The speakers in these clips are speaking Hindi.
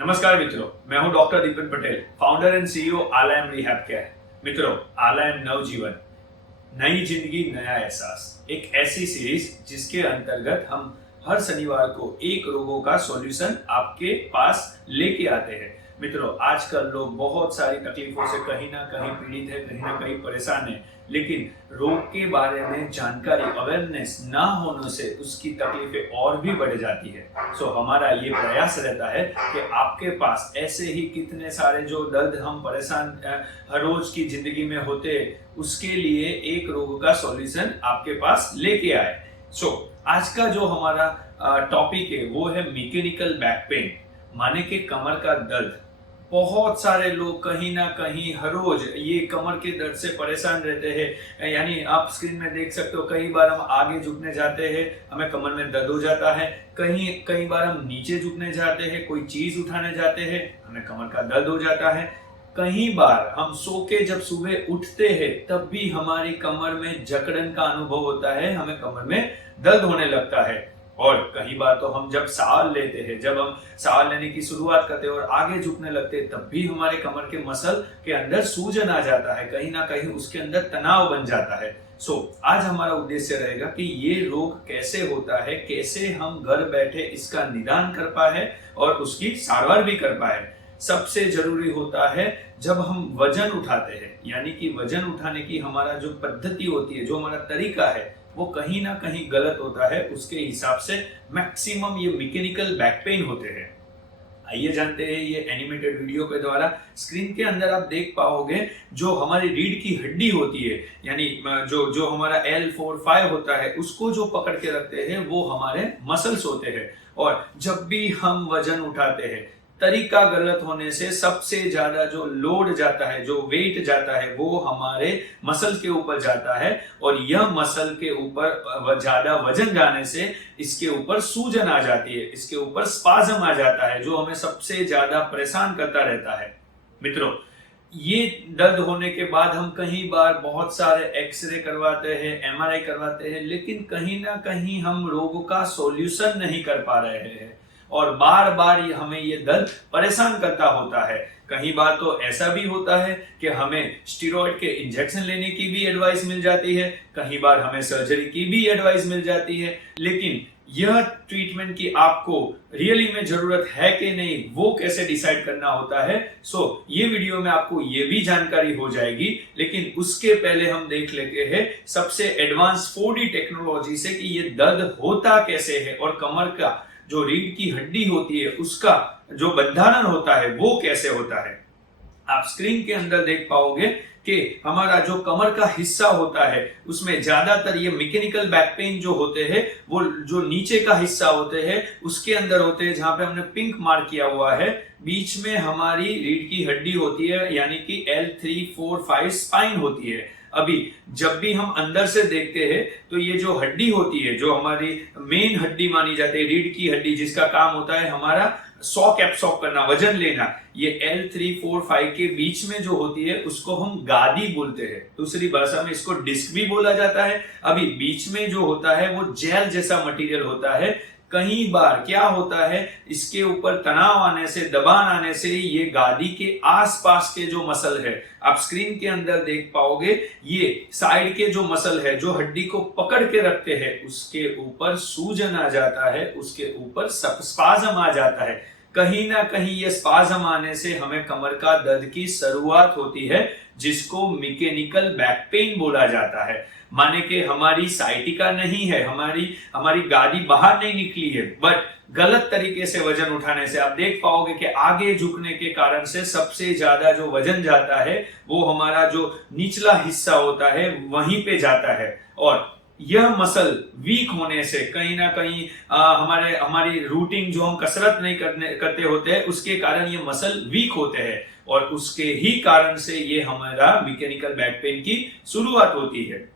नमस्कार मित्रों, मैं हूं doctor Deepak Patel, founder and CEO Aalayam rehab care. मित्रों, आलयम नवजीवन, नई जिंदगी नया एहसास, एक ऐसी सीरीज जिसके अंतर्गत हम हर शनिवार को एक रोगों का सॉल्यूशन आपके पास लेके आते हैं। मित्रों, आजकल लोग बहुत सारी तकलीफों से कहीं ना कहीं पीड़ित है, कहीं ना कहीं परेशान है, लेकिन रोग के बारे में जानकारी, अवेयरनेस ना होने से उसकी तकलीफें और भी बढ़ जाती है। हमारा ये प्रयास रहता है कि आपके पास ऐसे ही कितने सारे जो दर्द हम परेशान हर रोज की जिंदगी में होते, उसके लिए एक रोग का सॉल्यूशन आपके पास लेके आए। आज का जो हमारा टॉपिक है वो है मैकेनिकल बैक पेन, माने के कमर का दर्द। बहुत सारे लोग कहीं ना कहीं हर रोज ये कमर के दर्द से परेशान रहते हैं। यानी आप स्क्रीन में देख सकते हो, कई बार हम आगे झुकने जाते हैं, हमें कमर में दर्द हो जाता है। कई बार हम नीचे झुकने जाते हैं, कोई चीज उठाने जाते हैं, हमें कमर का दर्द हो जाता है। कई बार हम सो के जब सुबह उठते हैं तब भी हमारी कमर में जकड़न का अनुभव होता है, हमें कमर में दर्द होने लगता है। और कई बार तो हम जब सांस लेते हैं, जब हम सांस लेने की शुरुआत करते हैं और आगे झुकने लगते हैं, तब भी हमारे कमर के मसल के अंदर सूजन आ जाता है, कहीं ना कहीं उसके अंदर तनाव बन जाता है। आज हमारा उद्देश्य रहेगा कि ये रोग कैसे होता है, कैसे हम घर बैठे इसका निदान कर पाए और उसकी सारवार भी कर पाए। सबसे जरूरी होता है जब हम वजन उठाते हैं, यानी कि वजन उठाने की हमारा जो पद्धति होती है, जो हमारा तरीका है, वो कहीं ना कहीं गलत होता है। उसके हिसाब से मैक्सिमम ये मैकेनिकल बैक पेन होते हैं। आइए जानते हैं ये एनिमेटेड वीडियो के द्वारा। स्क्रीन के अंदर आप देख पाओगे जो हमारी रीढ़ की हड्डी होती है, यानी जो हमारा L4-5 होता है, उसको जो पकड़ के रखते हैं वो हमारे मसल्स होते हैं। और जब भी हम वजन उठाते हैं, तरीका गलत होने से सबसे ज्यादा जो लोड जाता है, जो वेट जाता है, वो हमारे मसल के ऊपर जाता है। और यह मसल के ऊपर ज्यादा वजन जाने से इसके ऊपर सूजन आ जाती है, इसके ऊपर स्पाज्म आ जाता है, जो हमें सबसे ज्यादा परेशान करता रहता है। मित्रों, ये दर्द होने के बाद हम कई बार बहुत सारे एक्सरे करवाते हैं, MRI करवाते हैं, लेकिन कहीं ना कहीं हम रोग का सॉल्यूशन नहीं कर पा रहे हैं और बार बार हमें ये दर्द परेशान करता होता है। कई बार तो ऐसा भी होता है कि हमें स्टेरॉइड के इंजेक्शन लेने की भी एडवाइस मिल जाती है, कई बार हमें सर्जरी की भी एडवाइस मिल जाती है, लेकिन यह ट्रीटमेंट की आपको रियली में जरूरत है कि नहीं, वो कैसे डिसाइड करना होता है। ये वीडियो में आपको ये भी जानकारी हो जाएगी, लेकिन उसके पहले हम देख लेते हैं सबसे एडवांस 4D टेक्नोलॉजी से कि ये दर्द होता कैसे है और कमर का जो रीढ़ की हड्डी होती है उसका जो बंधारण होता है वो कैसे होता है। आप स्क्रीन के अंदर देख पाओगे कि हमारा जो कमर का हिस्सा होता है उसमें ज्यादातर ये मैकेनिकल बैक पेन जो होते हैं वो जो नीचे का हिस्सा होते हैं उसके अंदर होते हैं, जहां पे हमने पिंक मार्क किया हुआ है। बीच में हमारी रीढ़ की हड्डी होती है, यानी कि L3-4-5 स्पाइन होती है। अभी जब भी हम अंदर से देखते हैं तो ये जो हड्डी होती है, जो हमारी मेन हड्डी मानी जाती है, रीढ़ की हड्डी, जिसका काम होता है हमारा शॉक एब्सॉर्ब करना, वजन लेना, ये L3-4-5 के बीच में जो होती है उसको हम गादी बोलते हैं। दूसरी भाषा में इसको डिस्क भी बोला जाता है। अभी बीच में जो होता है वो जेल जैसा मटेरियल होता है। कई बार क्या होता है, इसके ऊपर तनाव आने से, दबाव आने से ये गादी के आसपास के जो मसल है, आप स्क्रीन के अंदर देख पाओगे, ये साइड के जो मसल है जो हड्डी को पकड़ के रखते हैं, उसके ऊपर सूजन आ जाता है, उसके ऊपर स्पाज्म आ जाता है। कहीं ना कहीं ये स्पाज्म आने से हमें कमर का दर्द की शुरुआत होती है, जिसको मैकेनिकल बैक पेन बोला जाता है। माने कि हमारी साइटिका नहीं है, हमारी गादी बाहर नहीं निकली है, बट गलत तरीके से वजन उठाने से आप देख पाओगे कि आगे झुकने के कारण से सबसे ज्यादा जो वजन जाता है वो हमारा जो निचला हिस्सा होता है वहीं पे जाता है। और यह मसल वीक होने से कहीं ना कहीं हमारी रूटीन जो हम कसरत नहीं करते होते हैं, उसके कारण ये मसल वीक होते हैं और उसके ही कारण से ये हमारा मैकेनिकल बैक पेन की शुरुआत होती है।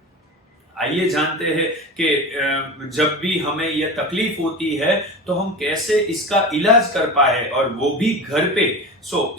आइए जानते हैं कि जब भी हमें यह तकलीफ होती है तो हम कैसे इसका इलाज कर पाए, और वो भी घर पे।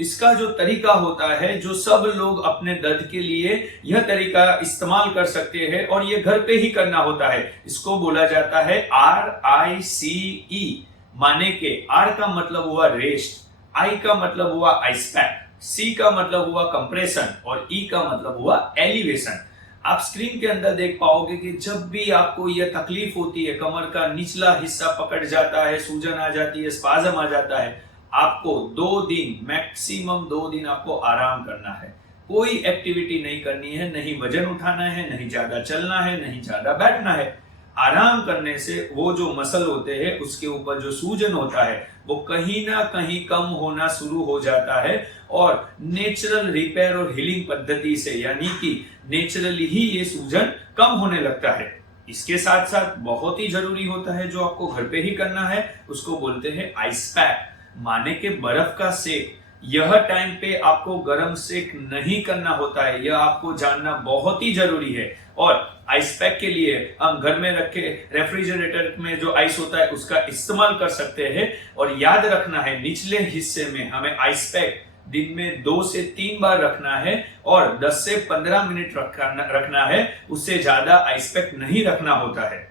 इसका जो तरीका होता है, जो सब लोग अपने दर्द के लिए यह तरीका इस्तेमाल कर सकते हैं और ये घर पे ही करना होता है। इसको बोला जाता है RICE, माने के R का मतलब हुआ रेस्ट, आई का मतलब हुआ आइस पैक, सी का मतलब हुआ कंप्रेशन और ई का मतलब हुआ एलिवेशन। आप स्क्रीन के अंदर देख पाओगे कि जब भी आपको यह तकलीफ होती है, कमर का निचला हिस्सा पकड़ जाता है, सूजन आ जाती है, स्पाज्म आ जाता है, आपको 2 दिन, मैक्सिमम 2 दिन आपको आराम करना है। कोई एक्टिविटी नहीं करनी है, नहीं वजन उठाना है, नहीं ज्यादा चलना है, नहीं ज्यादा बैठना है। आराम करने से वो जो मसल होते हैं उसके ऊपर जो सूजन होता है वो कहीं ना कहीं कम होना शुरू हो जाता है और नेचुरल रिपेयर और हीलिंग पद्धति से, यानी कि नेचुरली ही ये सूजन कम होने लगता है। इसके साथ साथ बहुत ही जरूरी होता है जो आपको घर पे ही करना है, उसको बोलते हैं आइस पैक, माने के बर्फ का सेक। यह टाइम पे आपको गर्म सेक नहीं करना होता है, यह आपको जानना बहुत ही जरूरी है। और आइस पैक के लिए हम घर में रखे रेफ्रिजरेटर में जो आइस होता है उसका इस्तेमाल कर सकते हैं। और याद रखना है, निचले हिस्से में हमें आइस पैक दिन में 2 से 3 बार रखना है और 10 से 15 मिनट रखना है, उससे ज्यादा आइस पैक नहीं रखना होता है।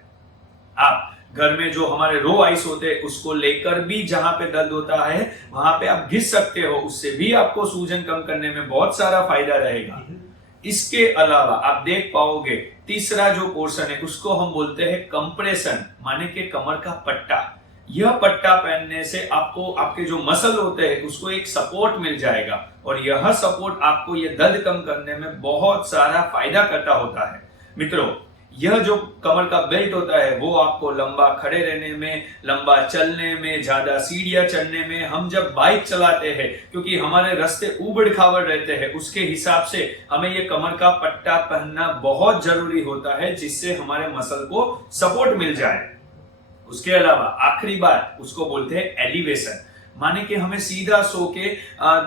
आप घर में जो हमारे रो आइस होते हैं उसको लेकर भी जहां पे दर्द होता है वहां पे आप घिस सकते हो, उससे भी आपको सूजन कम करने में बहुत सारा फायदा रहेगा। इसके अलावा आप देख पाओगे तीसरा जो पोर्शन है उसको हम बोलते हैं कंप्रेशन, माने के कमर का पट्टा। यह पट्टा पहनने से आपको आपके जो मसल होते हैं उसको एक सपोर्ट मिल जाएगा और यह सपोर्ट आपको यह दर्द कम करने में बहुत सारा फायदा करता होता है। मित्रों, यह जो कमर का बेल्ट होता है वो आपको लंबा खड़े रहने में, लंबा चलने में, ज्यादा सीढ़ियां चढ़ने में, हम जब बाइक चलाते हैं क्योंकि हमारे रास्ते ऊबड़ खाबड़ रहते हैं उसके हिसाब से हमें ये कमर का पट्टा पहनना बहुत जरूरी होता है जिससे हमारे मसल को सपोर्ट मिल जाए। उसके अलावा आखिरी बात उसको बोलते हैं एलिवेशन, माने कि हमें सीधा सो के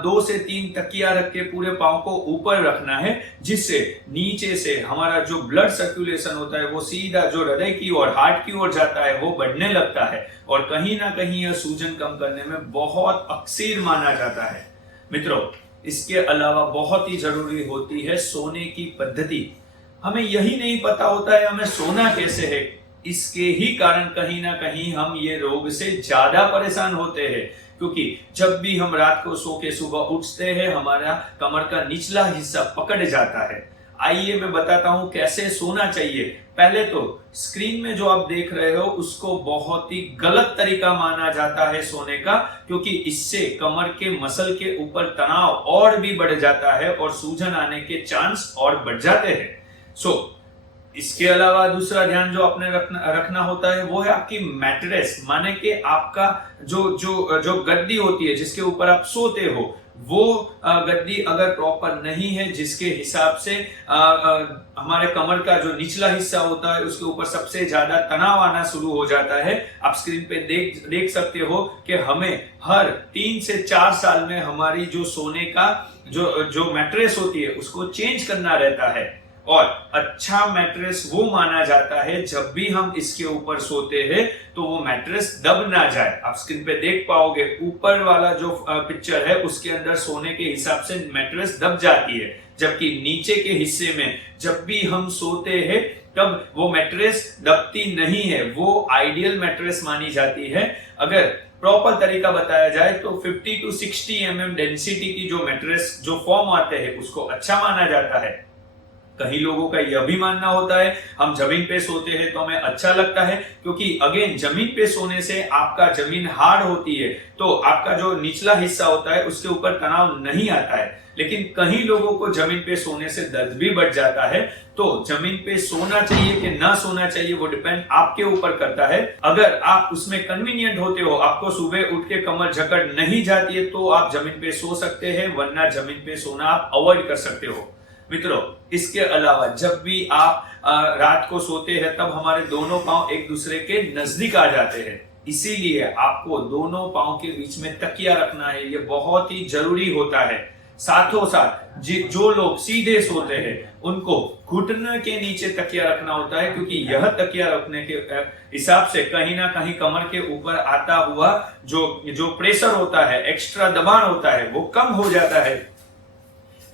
2 से 3 तकिया रख के पूरे पांव को ऊपर रखना है, जिससे नीचे से हमारा जो ब्लड सर्कुलेशन होता है वो सीधा जो हृदय की ओर, हार्ट की ओर जाता है, वो बढ़ने लगता है और कहीं ना कहीं यह सूजन कम करने में बहुत अक्सर माना जाता है। मित्रों, इसके अलावा बहुत ही जरूरी होती है सोने की पद्धति। हमें यही नहीं पता होता है हमें सोना कैसे है, इसके ही कारण कहीं ना कहीं हम ये रोग से ज्यादा परेशान होते हैं, क्योंकि जब भी हम रात को सो के सुबह उठते हैं हमारा कमर का निचला हिस्सा पकड़ जाता है। आइए मैं बताता हूं कैसे सोना चाहिए। पहले तो स्क्रीन में जो आप देख रहे हो उसको बहुत ही गलत तरीका माना जाता है सोने का, क्योंकि इससे कमर के मसल के ऊपर तनाव और भी बढ़ जाता है और सूजन आने के चांस और बढ़ जाते हैं। इसके अलावा दूसरा ध्यान जो आपने रखना होता है वो है आपकी मैट्रेस, माने कि आपका जो गद्दी होती है जिसके ऊपर आप सोते हो वो गद्दी अगर प्रॉपर नहीं है, जिसके हिसाब से हमारे कमर का जो निचला हिस्सा होता है उसके ऊपर सबसे ज्यादा तनाव आना शुरू हो जाता है। आप स्क्रीन पे देख सकते हो कि हमें हर 3 से 4 साल में हमारी जो सोने का जो मैट्रेस होती है उसको चेंज करना रहता है। और अच्छा मैट्रेस वो माना जाता है जब भी हम इसके ऊपर सोते हैं तो वो मैट्रेस दब ना जाए। आप स्क्रीन पे देख पाओगे ऊपर वाला जो पिक्चर है उसके अंदर सोने के हिसाब से मैट्रेस दब जाती है, जबकि नीचे के हिस्से में जब भी हम सोते हैं तब वो मैट्रेस दबती नहीं है, वो आइडियल मैट्रेस मानी जाती है। अगर प्रॉपर तरीका बताया जाए तो 50 to 60 mm डेंसिटी की जो मैट्रेस जो फॉर्म आते हैं उसको अच्छा माना जाता है। कई लोगों का यह भी मानना होता है हम जमीन पे सोते हैं तो हमें अच्छा लगता है, क्योंकि अगेन जमीन पे सोने से आपका जमीन हार्ड होती है तो आपका जो निचला हिस्सा होता है उसके ऊपर तनाव नहीं आता है। लेकिन कई लोगों को जमीन पे सोने से दर्द भी बढ़ जाता है। तो जमीन पे सोना चाहिए कि ना सोना चाहिए वो डिपेंड आपके ऊपर करता है। अगर आप उसमें कन्वीनियंट होते हो, आपको सुबह उठ के कमर जकड़ नहीं जाती है तो आप जमीन पे सो सकते हैं, वरना जमीन पे सोना आप अवॉइड कर सकते हो। मित्रों, इसके अलावा जब भी आप रात को सोते हैं तब हमारे दोनों पांव एक दूसरे के नजदीक आ जाते हैं, इसीलिए आपको दोनों पांव के बीच में तकिया रखना है, ये बहुत ही जरूरी होता है। साथों साथ जो लोग सीधे सोते हैं उनको घुटने के नीचे तकिया रखना होता है, क्योंकि यह तकिया रखने के हिसाब से कहीं ना कहीं कमर के ऊपर आता हुआ जो प्रेशर होता है, एक्स्ट्रा दबाव होता है, वो कम हो जाता है।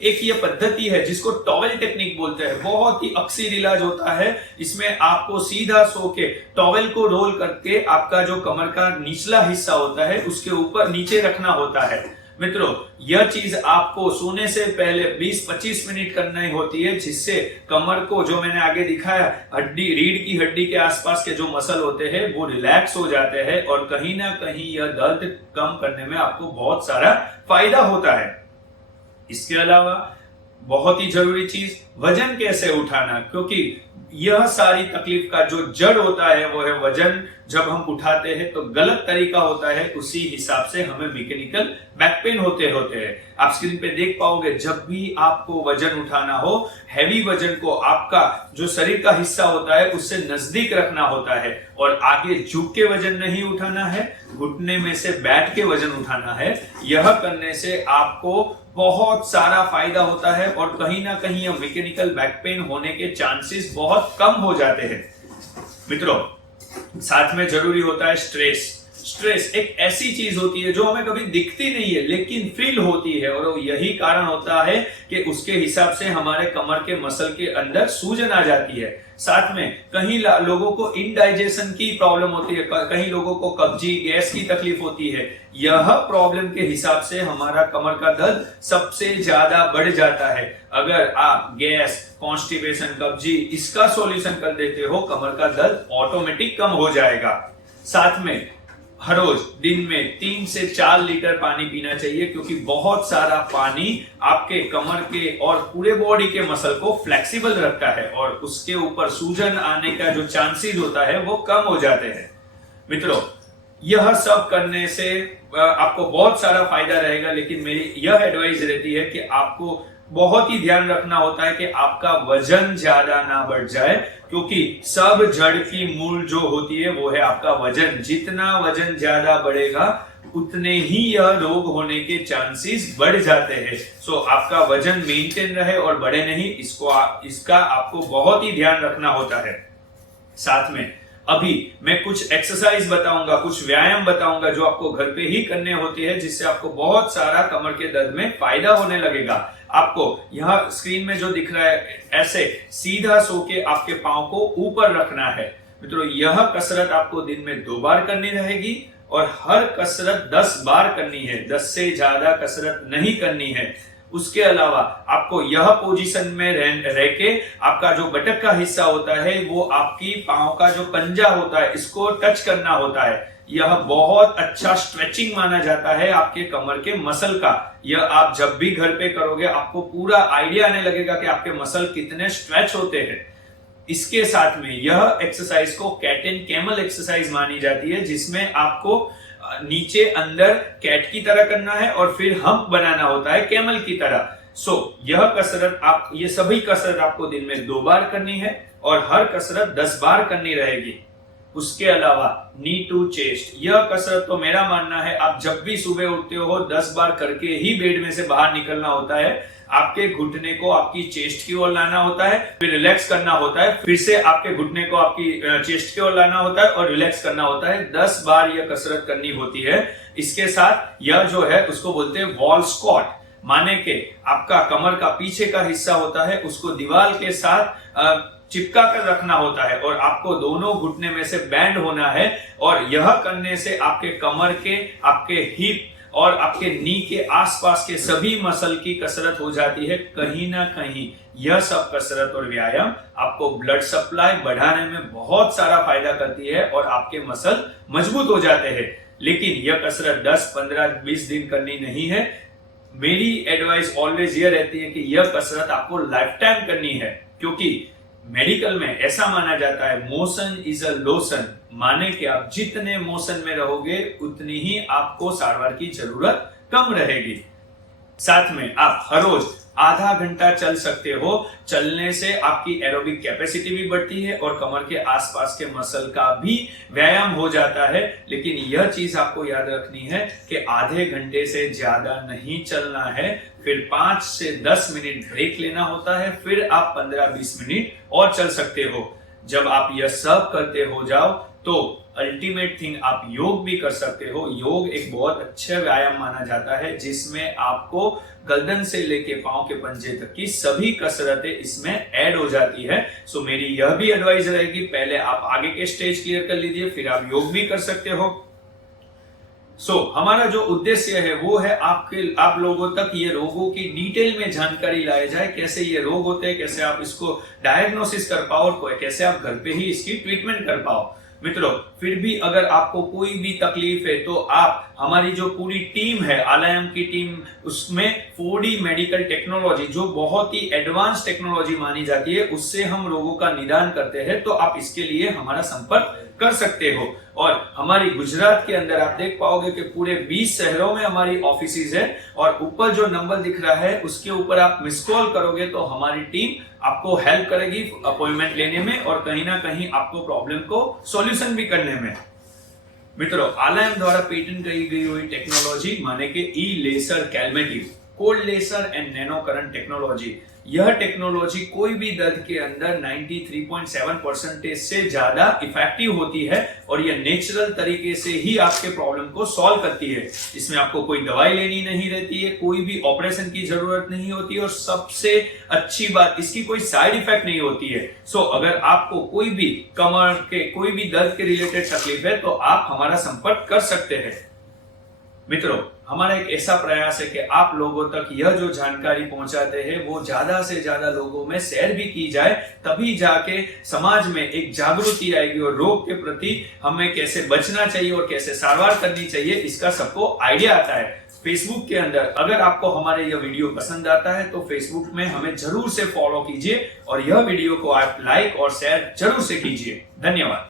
एक ये पद्धति है जिसको टॉवेल टेक्निक बोलते हैं, बहुत ही अक्सर इलाज होता है। इसमें आपको सीधा सो के टॉवेल को रोल करके आपका जो कमर का निचला हिस्सा होता है उसके ऊपर नीचे रखना होता है। मित्रों, यह चीज आपको सोने से पहले 20-25 मिनट करना ही होती है, जिससे कमर को, जो मैंने आगे दिखाया, हड्डी, रीढ़ की हड्डी के आसपास के जो मसल होते हैं वो रिलैक्स हो जाते हैं और कहीं ना कहीं यह दर्द कम करने में आपको बहुत सारा फायदा होता है। इसके अलावा बहुत ही जरूरी चीज, वजन कैसे उठाना, क्योंकि यह सारी तकलीफ का जो जड़ होता है वो है वजन। जब हम उठाते हैं तो गलत तरीका होता है, उसी हिसाब से हमें मैकेनिकल बैक पेन होते हैं। आप स्क्रीन पे देख पाओगे, जब भी आपको वजन उठाना हो, हैवी वजन को आपका जो शरीर का हिस्सा होता है उससे नजदीक रखना होता है और आगे झुक के वजन नहीं उठाना है, घुटने में से बैठ के वजन उठाना है। यह करने से आपको बहुत सारा फायदा होता है और कहीं ना कहीं यह मैकेनिकल बैक पेन होने के चांसेस बहुत कम हो जाते हैं। मित्रों, साथ में जरूरी होता है स्ट्रेस। स्ट्रेस एक ऐसी चीज होती है जो हमें कभी दिखती नहीं है लेकिन फील होती है, और यही कारण होता है कि उसके हिसाब से हमारे कमर के मसल के अंदर सूजन आ जाती है। साथ में कहीं लोगों को इनडाइजेशन की प्रॉब्लम होती है, कहीं लोगों को कब्जी, गैस की तकलीफ होती है। यह प्रॉब्लम के हिसाब से हमारा कमर का दर्द सबसे ज्यादा बढ़ जाता है। अगर आप गैस, कॉन्स्टिपेशन, कब्जी इसका सॉल्यूशन कर देते हो, कमर का दर्द ऑटोमेटिक कम हो जाएगा। साथ में हर रोज दिन में 3 से 4 लीटर पानी पीना चाहिए, क्योंकि बहुत सारा पानी आपके कमर के और पूरे बॉडी के मसल को फ्लेक्सिबल रखता है और उसके ऊपर सूजन आने का जो चांसेस होता है वो कम हो जाते हैं। मित्रों, यह सब करने से आपको बहुत सारा फायदा रहेगा, लेकिन मेरी यह एडवाइस रहती है कि आपको बहुत ही ध्यान रखना होता है कि आपका वजन ज्यादा ना बढ़ जाए, क्योंकि सब जड़ की मूल जो होती है वो है आपका वजन। जितना वजन ज्यादा बढ़ेगा उतने ही यह रोग होने के चांसेस बढ़ जाते हैं। सो आपका वजन मेंटेन रहे और बढ़े नहीं, इसका आपको बहुत ही ध्यान रखना होता है। साथ में अभी मैं कुछ एक्सरसाइज बताऊंगा, कुछ व्यायाम बताऊंगा जो आपको घर पे ही करने होते हैं, जिससे आपको बहुत सारा कमर के दर्द में फायदा होने लगेगा। आपको यह स्क्रीन में जो दिख रहा है, ऐसे सीधा सो के आपके पांव को ऊपर रखना है। मित्रों, यह कसरत आपको दिन में 2 बार करनी रहेगी और हर कसरत 10 बार करनी है, 10 से ज्यादा कसरत नहीं करनी है। उसके अलावा आपको यह पोजीशन में रह के आपका जो बटक का हिस्सा होता है वो आपकी पांव का जो पंजा होता है इसको टच करना होता है। यह बहुत अच्छा स्ट्रेचिंग माना जाता है आपके कमर के मसल का। यह आप जब भी घर पे करोगे आपको पूरा आइडिया आने लगेगा कि आपके मसल कितने स्ट्रेच होते हैं। इसके साथ में यह एक्सरसाइज को कैट एंड कैमल एक्सरसाइज मानी जाती है, जिसमें आपको नीचे अंदर कैट की तरह करना है और फिर हम्प बनाना होता है कैमल की तरह। यह कसरत ये सभी कसरत आपको दिन में 2 बार करनी है और हर कसरत 10 बार करनी रहेगी। उसके अलावा नी टू चेस्ट, यह कसरत तो मेरा मानना है आप जब भी सुबह उठते हो 10 बार करके ही बेड में से बाहर निकलना होता है। आपके घुटने को आपकी चेस्ट की ओर लाना होता है, फिर रिलैक्स करना होता है, फिर से आपके घुटने को आपकी चेस्ट की ओर लाना होता है और रिलैक्स करना होता है। 10 बार यह कसरत करनी होती है। इसके साथ यह जो है उसको बोलते हैं वॉल स्क्वाट, माने के आपका कमर का पीछे का हिस्सा होता है उसको दीवार के साथ चिपका कर रखना होता है और आपको दोनों घुटने में से बैंड होना है। और यह करने से आपके कमर के, आपके हिप और आपके नी के आसपास के सभी मसल की कसरत हो जाती है। कहीं ना कहीं यह सब कसरत और व्यायाम आपको ब्लड सप्लाई बढ़ाने में बहुत सारा फायदा करती है और आपके मसल मजबूत हो जाते हैं। लेकिन यह कसरत 10, 15, 20 दिन करनी नहीं है। मेरी एडवाइस ऑलवेज यह रहती है कि यह कसरत आपको लाइफ टाइम करनी है, क्योंकि मेडिकल में ऐसा माना जाता है मोशन इज अ लोशन, माने कि आप जितने मोशन में रहोगे उतनी ही आपको सारवार की जरूरत कम रहेगी। साथ में आप हर रोज आधा घंटा चल सकते हो। चलने से आपकी एरोबिक कैपेसिटी भी बढ़ती है और कमर के आसपास के मसल का भी व्यायाम हो जाता है। लेकिन यह चीज आपको याद रखनी है कि आधे घंटे से ज्यादा नहीं चलना है, फिर 5 से 10 मिनट ब्रेक लेना होता है, फिर आप 15-20 मिनट और चल सकते हो। जब आप यह सब करते हो जाओ तो अल्टीमेट थिंग आप योग भी कर सकते हो। योग एक बहुत अच्छा व्यायाम माना जाता है जिसमें आपको गर्दन से लेके पांव के पंजे तक की सभी कसरतें इसमें ऐड हो जाती है। सो मेरी यह भी एडवाइस रहेगी, पहले आप आगे के स्टेज क्लियर कर लीजिए, फिर आप योग भी कर सकते हो। हमारा जो उद्देश्य है वो है आप लोगों तक ये रोगों की डिटेल में जानकारी लाया जाए, कैसे ये रोग होते हैं, कैसे आप इसको डायग्नोसिस कर पाओ और कैसे आप घर पे ही इसकी ट्रीटमेंट कर पाओ। मित्रों, फिर भी अगर आपको कोई भी तकलीफ है तो आप हमारी जो पूरी टीम है, आलयम की टीम, उसमें 4D मेडिकल टेक्नोलॉजी जो बहुत ही एडवांस टेक्नोलॉजी मानी जाती है, उससे हम रोगों का निदान करते हैं। तो आप इसके लिए हमारा संपर्क कर सकते हो। और हमारी गुजरात के अंदर आप देख पाओगे कि पूरे 20 शहरों में हमारी ऑफिसेज है, और ऊपर जो नंबर दिख रहा है उसके ऊपर आप मिस कॉल करोगे तो हमारी टीम आपको हेल्प करेगी अपॉइंटमेंट लेने में और कहीं ना कहीं आपको प्रॉब्लम को सॉल्यूशन भी करने में। मित्रों, आलयम द्वारा पेटेंट की गई हुई टेक्नोलॉजी माने कि e laser calmative, cold laser and nano current technology, यह टेक्नोलॉजी कोई भी दर्द के अंदर 93.7% से ज्यादा इफेक्टिव होती है और यह नेचुरल तरीके से ही आपके प्रॉब्लम को सॉल्व करती है। इसमें आपको कोई दवाई लेनी नहीं रहती है, कोई भी ऑपरेशन की जरूरत नहीं होती और सबसे अच्छी बात, इसकी कोई साइड इफेक्ट नहीं होती है। अगर आपको कोई भी कमर के कोई भी दर्द के रिलेटेड तकलीफ है तो आप हमारा संपर्क कर सकते हैं। मित्रों, हमारा एक ऐसा प्रयास है कि आप लोगों तक यह जो जानकारी पहुंचाते हैं वो ज्यादा से ज्यादा लोगों में शेयर भी की जाए, तभी जाके समाज में एक जागृति आएगी और रोग के प्रति हमें कैसे बचना चाहिए और कैसे सारवार करनी चाहिए इसका सबको आइडिया आता है। फेसबुक के अंदर अगर आपको हमारे यह वीडियो पसंद आता है तो फेसबुक में हमें जरूर से फॉलो कीजिए और यह वीडियो को आप लाइक और शेयर जरूर से कीजिए। धन्यवाद।